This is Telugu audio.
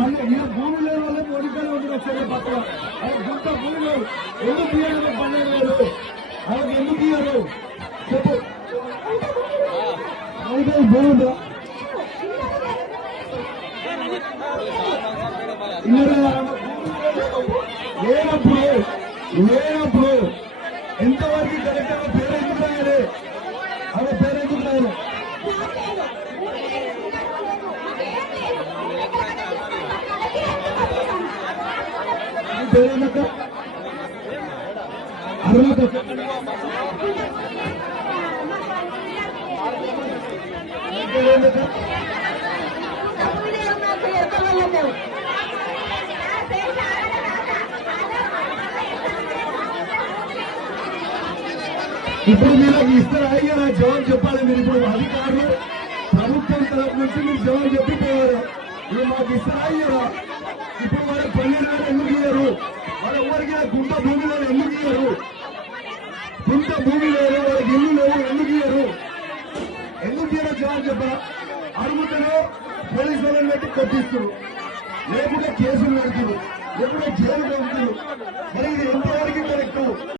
భూమి లేని వల్ల మోడీకాలు ఉంటుంది వచ్చే పక్కన గుంట భూమి లేవు ఎందుకు ఇయ్యారు 12,000 వాళ్ళకి ఎందుకు ఇయ్యారు చెప్పు బాగుందా లేనప్పుడు ఎంతవరకు కరెక్ట్ పేరు ఎందుకు రాయాలి ఆమె పేరు ఎందుకు రాయాలి పేరేందక్క అర్హత పేరేందక్క ఇప్పుడు మీరు ఇస్తారా అయ్యా నా జవాబు చెప్పాలి మీరు ఇప్పుడు అధికారులు ప్రభుత్వం తరఫు నుంచి మీరు జవాబు చెప్పిపోయారు మీరు మాకు ఇస్తారా అయ్యారా ఇప్పుడు వాళ్ళకి 12,000 ఎందుకు ఇయ్యారు వాళ్ళ ఊరికి గుంట భూమిలో ఎందుకు ఇయ్యారు గుంట భూమి లేదు వాళ్ళకి ఇల్లు లేవు ఎందుకు ఇయ్యారు జవాబు చెప్పరా అడుగుతారో పోలీసు వాళ్ళని పెట్టి కొట్టిస్తారు లేకుంటే కేసులు పెడుతున్నారు లేకుంటే జైలు పెడుతున్నారు మరి ఇది ఎంతవరకు కరెక్ట్